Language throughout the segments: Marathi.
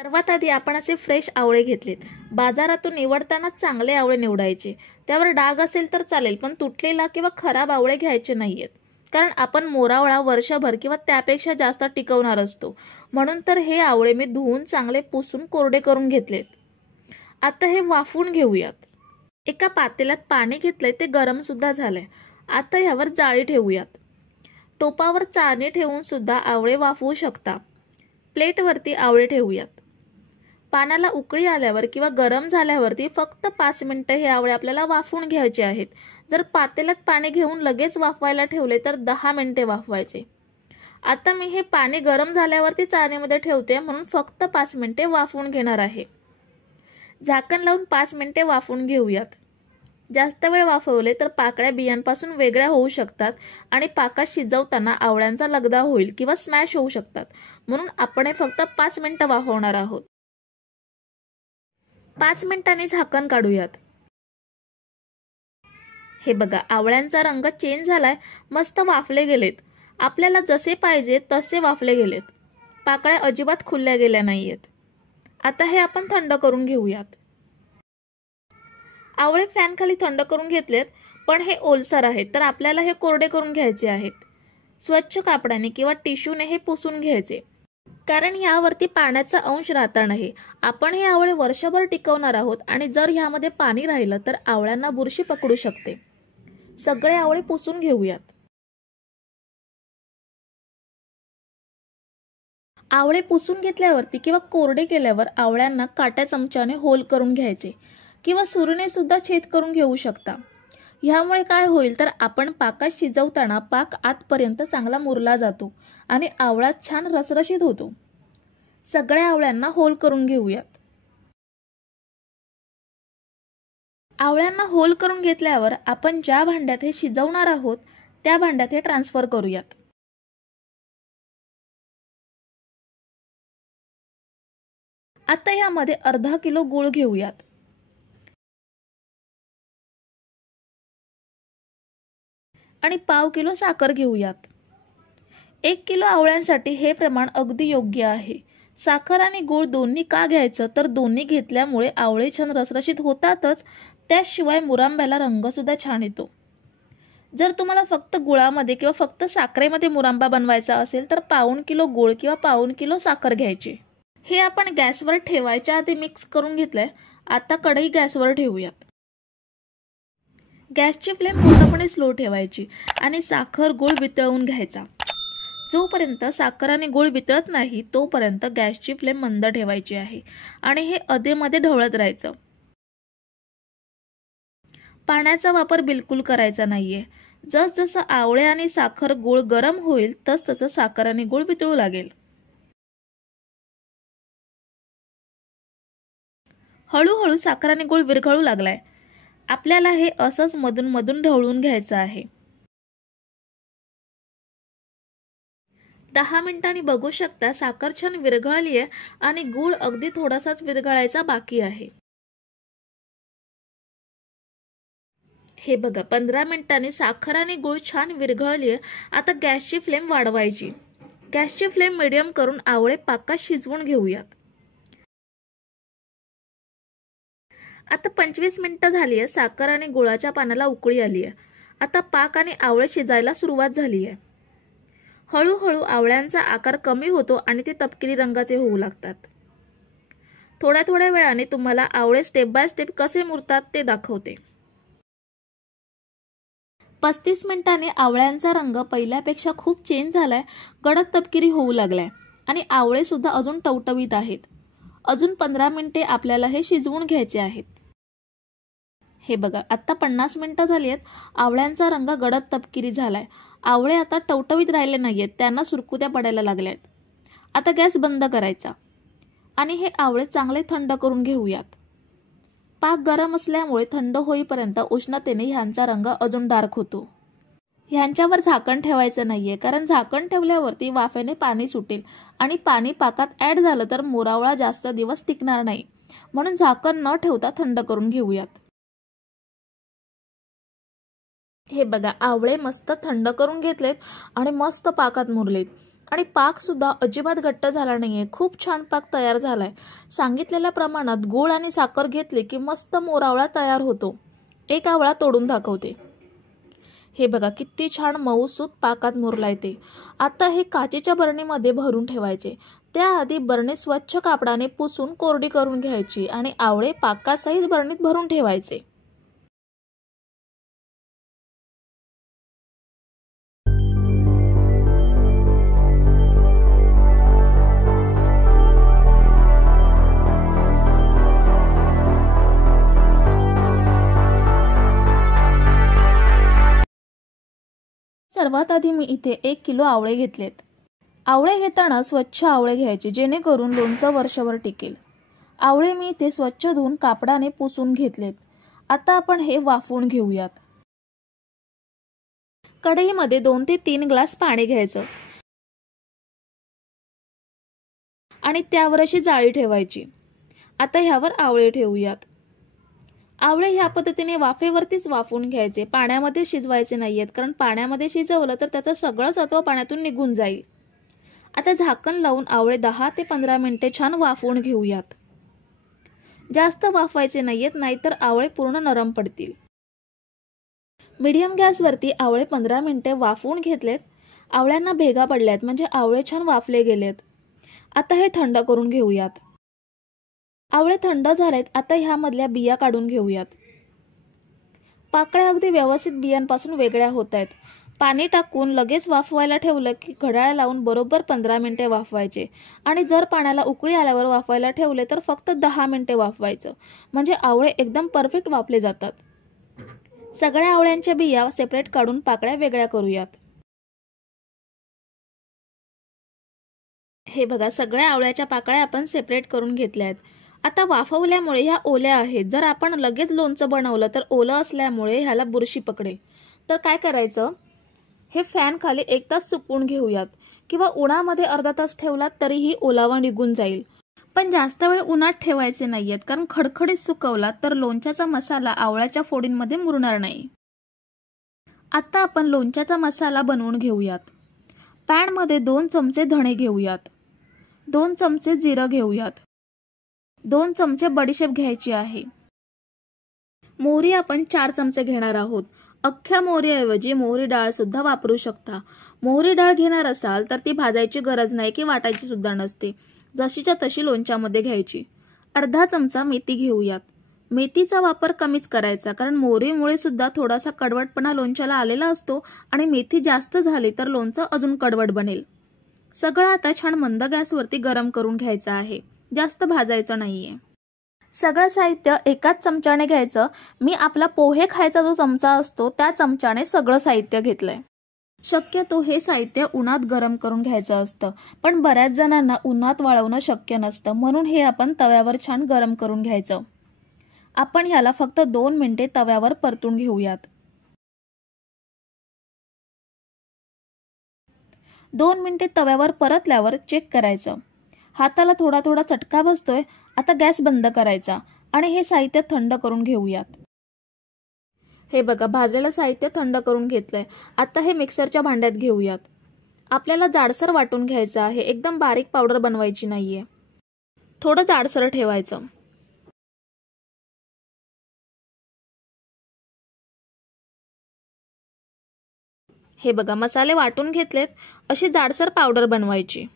सर्वात आधी आपण असे फ्रेश आवळे घेतलेत। बाजारातून निवडताना चांगले आवळे निवडायचे। त्यावर डाग असेल तर चालेल, पण तुटलेला किंवा खराब आवळे घ्यायचे नाहीयेत, कारण आपण मोरावळा वर्षभर किंवा त्यापेक्षा जास्त टिकवणार असतो। म्हणून तर हे आवळे मी धुवून चांगले पुसून कोरडे करून घेतलेत। आता हे वाफवून घेऊयात। एका पातेल्यात पाणी घेतलंय, ते गरम सुद्धा झालंय। आता यावर जाळी ठेवूयात। टोपावर चाळणी ठेवून सुद्धा आवळे वाफवू शकता। प्लेटवरती आवळे ठेवूयात। पाण्याला उकळी आल्यावर किंवा गरम झाल्यावरती फक्त 5 मिनिटे हे आवळे आपल्याला वाफवून घ्यायचे आहेत। जर पातेल्यात पाणी घेऊन लगेच वाफवायला ठेवले तर 10 मिनिटे वाफवायचे। आता मी हे पाणी गरम झाल्यावरती चाळणीमध्ये ठेवते, म्हणून फक्त 5 मिनिटे वाफवून घेणार आहे। झाकण लावून 5 मिनिटे वाफवून घेऊयात। जास्त वेळ वाफवले तर पाकळ्या बियांपासून वेगळ्या होऊ शकतात आणि पाकात शिजवताना आवळ्यांचा लगदा होईल किंवा स्मॅश होऊ शकतात। म्हणून आपण हे फक्त 5 मिनिटे वाफवणार आहोत। 5 मिनिटांनी झाकण काढूयात। हे बघा, आवळ्यांचा रंग चेंज झालाय, मस्त वाफले गेलेत। आपल्याला जसे पाहिजे तसे वाफले गेलेत। पाकळ्या अजिबात खुलल्या गेल्या नाहीयेत। आता हे आपण थंड करून घेऊयात। आवळे फॅन खाली थंड करून घेतलेत, पण हे ओलसर आहेत, तर आपल्याला हे कोरडे करून घ्यायचे आहेत। स्वच्छ कापडाने किंवा टिश्यूने हे पुसून घ्यायचे, कारण यावरती पाण्याचा अंश राहता नाही। आपण हे आवळे वर्षभर टिकवणार आहोत आणि जर ह्यामध्ये पाणी राहिलं तर आवळ्यांना बुरशी पकडू शकते। सगळे आवळे पुसून घेऊयात। आवळे पुसून घेतल्यावरती किंवा कोरडे केल्यावर आवळ्यांना काट्या चमच्याने होल करून घ्यायचे किंवा सुरीने सुद्धा छेद करून घेऊ शकता। ह्यामुळे काय होईल तर आपण पाकात शिजवताना पाक आतपर्यंत चांगला मुरला जातो आणि आवळा छान रसरशीत होतो। सगळ्या आवळ्यांना होल करून घेऊयात। आवळ्यांना होल करून घेतल्यावर आपण ज्या भांड्यात हे शिजवणार आहोत त्या भांड्यात हे ट्रान्सफर करूयात। आता यामध्ये अर्धा किलो गूळ घेऊयात आणि पाव किलो साखर घेऊयात। 1 किलो आवळ्यांसाठी हे प्रमाण अगदी योग्य आहे। साखर आणि गूळ दोन्ही का घ्यायचं तर दोन्ही घेतल्यामुळे आवळे छान रसरशीत होतातच, त्याशिवाय मुरांब्याला रंग सुद्धा छान येतो। जर तुम्हाला फक्त गुळामध्ये किंवा फक्त साखरेमध्ये मुरांबा बनवायचा असेल तर पाऊण किलो गूळ किंवा पाऊण किलो साखर घ्यायची। हे आपण गॅसवर ठेवायच्या आधी मिक्स करून घेतलंय। आता कढई गॅसवर ठेवूयात। गॅसची फ्लेम पूर्णपणे स्लो ठेवायची आणि साखर गूळ वितळवून घ्यायचा। जोपर्यंत साखर आणि गूळ वितळत नाही तोपर्यंत गॅसची फ्लेम मंद ठेवायची आहे आणि हे अधेमध्ये ढवळत राहायचं। पाण्याचा वापर बिलकुल करायचा नाहीये। जसजसं आवळे आणि साखर गूळ गरम होईल तसतसं साखर आणि गूळ वितळू लागेल। हळूहळू साखर आणि गूळ विरघळू लागलाय। आपल्याला हे असंच मधून मधून ढवळून घ्यायचं आहे। 10 मिनिटांनी बघू शकता साखर छान विरघळली आहे आणि गूळ अगदी थोडासाच विरघळायचा बाकी आहे। हे बघा, 15 मिनिटांनी साखर आणि गूळ छान विरघळली आहे। आता गॅसची फ्लेम वाढवायची। गॅसची फ्लेम मीडियम करून आवळे पाकात शिजवून घेऊयात। आता 25 मिनिटं झाली आहे। साखर आणि गुळाच्या पानाला उकळी आली आहे। आता पाक आणि आवळे शिजायला सुरुवात झाली आहे। हळूहळू आवळ्यांचा आकार कमी होतो आणि ते तपकिरी रंगाचे होऊ लागतात। थोड्या थोड्या वेळाने तुम्हाला आवळे स्टेप बाय स्टेप कसे मुरतात ते दाखवते। 35 मिनिटांनी आवळ्यांचा रंग पहिल्यापेक्षा खूप चेंज झालाय, गडद तपकिरी होऊ लागलाय आणि आवळे सुद्धा अजून टवटवीत आहेत। अजून 15 मिनिटे आपल्याला हे शिजवून घ्यायचे आहेत। हे बघा, आता 50 मिनिटं झाली आहेत। आवळ्यांचा रंग गडद तपकिरी झालाय। आवळे आता टवटवीत राहिले नाहीयेत, त्यांना सुरकुत्या पडायला लागल्यात। आता गॅस बंद करायचा आणि हे आवळे चांगले थंड करून घेऊयात। पाक गरम असल्यामुळे थंड होईपर्यंत उष्णतेने ह्यांचा रंग अजून डार्क होतो। ह्यांच्यावर झाकण ठेवायचं नाहीये, कारण झाकण ठेवल्यावरती वाफेने पाणी सुटेल आणि पाणी पाकात ऍड झालं तर मोरावळा जास्त दिवस टिकणार नाही। म्हणून झाकण न ठेवता थंड करून घेऊयात। हे बघा, आवळे मस्त थंड करून घेतलेत आणि मस्त पाकात मुरलेत। आणि पाक सुद्धा अजिबात घट्ट झाला नाहीये, खूप छान पाक तयार झालाय। सांगितलेल्या प्रमाणात गूळ आणि साखर घेतली की मस्त मोरावळा तयार होतो। एक आवळा तोडून दाखवते। हे बघा किती छान मऊसूत पाकात मुरलाय ते। आता हे काचेच्या बरणीमध्ये भरून ठेवायचे। त्याआधी बरणी स्वच्छ कापडाने पुसून कोरडी करून घ्यायची आणि आवळे पाकासहित बरणीत भरून ठेवायचे। सर्वात आधी मी इथे 1 किलो आवळे घेतलेत। आवळे घेताना स्वच्छ आवळे घ्यायचे जेणेकरून लोणचं वर्षभर टिकेल। आवळे मी इथे स्वच्छ धुवून कापडाने पुसून घेतलेत। आता आपण हे वाफवून घेऊयात। कढईमध्ये 2 ते 3 ग्लास पाणी घ्यायचं आणि त्यावर अशी जाळी ठेवायची। आता ह्यावर आवळे ठेवूयात। आवळे ह्या पद्धतीने वाफेवरतीच वाफवून घ्यायचे, पाण्यामध्ये शिजवायचे नाहीयेत, कारण पाण्यामध्ये शिजवलं तर त्याचं सगळं सत्व पाण्यातून निघून जाईल। आता झाकण लावून आवळे 10 ते 15 मिनिटे छान वाफवून घेऊयात। जास्त वाफवायचे नाहीयेत, नाहीतर आवळे पूर्ण नरम पडतील। मीडियम गॅसवरती आवळे 15 मिनिटे वाफवून घेतलेत। आवळ्यांना भेगा पडल्यात, म्हणजे आवळे छान वाफले गेलेत। आता हे थंड करून घेऊयात। आवळे थंड झालेत, आता ह्यामधल्या बिया काढून घेऊयात। पाकळ्या अगदी व्यवस्थित बियांपासून वेगळ्या होत आहेत। पाणी टाकून लगेच वाफवायला ठेवलं की घड्याळ लावून बरोबर 15 मिनिटे वाफवायचे आणि जर पाण्याला उकळी आल्यावर वाफवायला ठेवले तर फक्त 10 मिनिटे वाफवायचं, म्हणजे आवळे एकदम परफेक्ट वाफले जातात। सगळ्या आवळ्यांच्या बिया सेपरेट काढून पाकळ्या वेगळ्या करूयात। हे बघा सगळ्या आवळ्याच्या पाकळ्या आपण सेपरेट करून घेतल्या आहेत। आता वाफवल्यामुळे ह्या ओल्या आहेत, जर आपण लगेच लोणचं बनवलं तर ओलं असल्यामुळे ह्याला बुरशी पकडेल। तर काय करायचं, हे फॅन खाली 1 तास सुकवून घेऊयात किंवा उन्हामध्ये अर्धा तास ठेवलात तरीही ओलावा निघून जाईल। पण जास्त वेळ उन्हात ठेवायचे नाहीयेत, कारण खडखडीत सुकवलात तर लोणच्याचा मसाला आवळ्याच्या फोडींमध्ये मुरणार नाही। आता आपण लोणच्याचा मसाला बनवून घेऊयात। पॅन मध्ये 2 चमचे धणे घेऊयात, 2 चमचे जिरं घेऊयात, 2 चमचे बडीशेप घ्यायची आहे। मोहरी आपण 4 चमचे घेणार आहोत। अख्ख्या मोहरीऐवजी मोहरी डाळ सुद्धा वापरू शकता। मोहरी डाळ घेणार असाल तर ती भाजायची गरज नाही की वाटायची सुद्धा नसते, जशीच्या तशी लोणच्यामध्ये घ्यायची। अर्धा चमचा मेथी घेऊयात। मेथीचा वापर कमीच करायचा, कारण मोहरीमुळे सुद्धा थोडासा कडवटपणा लोणच्याला आलेला असतो आणि मेथी जास्त झाली तर लोणचं अजून कडवट बनेल। सगळं आता छान मंद गॅसवरती गरम करून घ्यायचं आहे, जास्त भाजायचं नाहीये। सगळं साहित्य एकाच चमच्याने घ्यायचं। मी आपला पोहे खायचा जो चमचा असतो त्या चमच्याने सगळं साहित्य घेतलंय। शक्यतो हे साहित्य उन्हात गरम करून घ्यायचं असतं, पण बऱ्याच जणांना उन्हात वाळवणं शक्य नसतं, म्हणून हे आपण तव्यावर छान गरम करून घ्यायचं। आपण ह्याला फक्त 2 मिनिटे तव्यावर परतून घेऊयात। 2 मिनिटे तव्यावर परतल्यावर चेक करायचं, हाताला थोडा थोडा चटका बसतोय। आता गॅस बंद करायचा आणि हे साहित्य थंड करून घेऊयात। हे बघा भाजलेलं साहित्य थंड करून घेतलंय। आता हे मिक्सरच्या भांड्यात घेऊयात। आपल्याला जाडसर वाटून घ्यायचं आहे, एकदम बारीक पावडर बनवायची नाहीये, थोडं जाडसर ठेवायचं। हे बघा मसाले वाटून घेतलेत, अशी जाडसर पावडर बनवायची।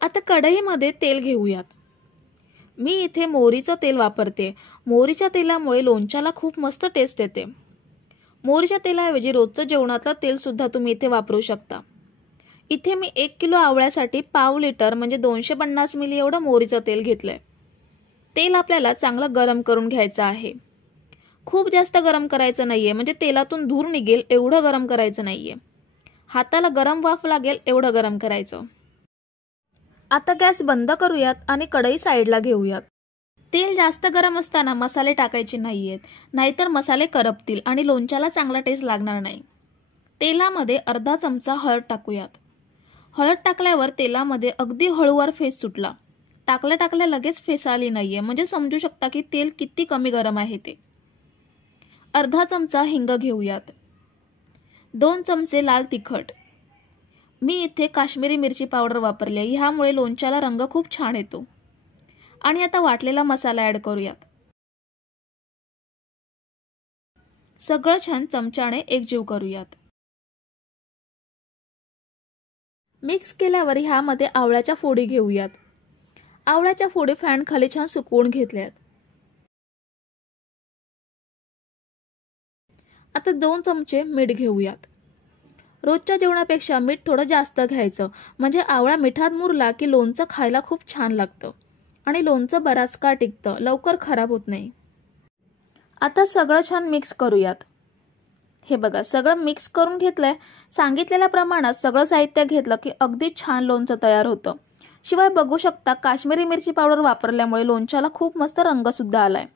आता कढईमध्ये तेल घेऊयात। मी इथे मोहरीचं तेल वापरते। मोहरीच्या तेलामुळे लोणच्याला खूप मस्त टेस्ट येते। मोहरीच्या तेलाऐवजी रोजचं जेवणातलं तेल सुद्धा तुम्ही इथे वापरू शकता। इथे मी 1 किलो आवळ्यासाठी पाव लिटर म्हणजे 250 मिली एवढं मोहरीचं तेल घेतलंय। तेल आपल्याला चांगलं गरम करून घ्यायचं आहे। खूप जास्त गरम करायचं नाहीये, म्हणजे तेलातून धूर निघेल एवढं गरम करायचं नाहीये। हाताला गरम वाफ लागेल एवढं गरम करायचं। आता गॅस बंद करूयात आणि कढई साईडला घेऊयात। तेल जास्त गरम असताना मसाले टाकायचे नाहीयेत, नाहीतर मसाले करपतील आणि लोणच्याला चांगला टेस्ट लागणार नाही। तेलामध्ये अर्धा चमचा हळद टाकूयात। हळद टाकल्यावर तेलामध्ये अगदी हळूवार फेस सुटला। टाकल्या लगेच फेस आली नाहीये, म्हणजे समजू शकता की तेल किती कमी गरम आहे ते। अर्धा चमचा हिंग घेऊयात, 2 चमचे लाल तिखट, मी इथे काश्मीरी मिरची पावडर वापरली आहे, ह्यामुळे लोणच्याला रंग खूप छान येतो। आणि आता वाटलेला मसाला ॲड करूयात। सगळं छान चमच्याने एकजीव करूयात। मिक्स केल्यावर ह्यामध्ये आवळ्याच्या फोडी घेऊयात। आवळ्याच्या फोडी फॅन खाली छान सुकवून घेतल्यात। आता 2 चमचे मीठ घेऊयात। रोजच्या जेवणापेक्षा मीठ थोडं जास्त घ्यायचं, म्हणजे आवळा मिठात मुरला की लोणचं खायला खूप छान लागतं आणि लोणचं बराच काळ टिकतं, लवकर खराब होत नाही। आता सगळं छान मिक्स करूयात। हे बघा, सगळं मिक्स करून घेतलंय। सांगितलेल्या प्रमाणात सगळं साहित्य घेतलं की अगदी छान लोणचं तयार होतं। शिवाय बघू शकता, काश्मीरी मिरची पावडर वापरल्यामुळे लोणच्याला खूप मस्त रंग सुद्धा आलाय।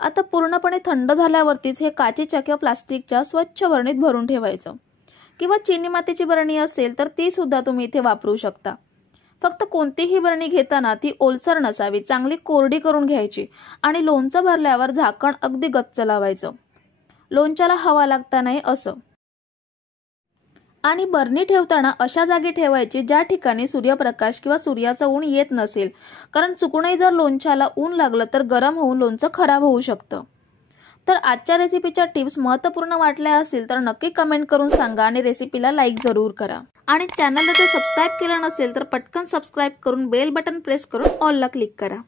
आता पूर्णपणे थंड झाल्यावरतीच हे काचेच्या किंवा प्लास्टिकच्या स्वच्छ बरणीत भरून ठेवायचं, किंवा चिनी मातीची बरणी असेल तर ती सुद्धा तुम्ही इथे वापरू शकता। फक्त कोणतीही बरणी घेताना ती ओलसर नसावी, चांगली कोरडी करून घ्यायची आणि लोणचं भरल्यावर झाकण अगदी गच्च लावायचं, लोणच्याला हवा लागता नाही असं। आणि बरणी ठेवताना अशा जागी ठेवायची ज्या ठिकाणी सूर्यप्रकाश किंवा सूर्याचं ऊन येत नसेल, कारण चुकूनही जर लोणच्याला ऊन लागलं तर गरम होऊन लोणचं खराब होऊ शकतं। तर आजच्या रेसिपीच्या टिप्स महत्त्वपूर्ण वाटल्या असेल तर नक्की कमेंट करून सांगा आणि रेसिपीला लाईक जरूर करा। आणि चॅनलला जर सबस्क्राईब केलं नसेल तर पटकन सबस्क्राईब करून बेल बटन प्रेस करून ऑलला क्लिक करा।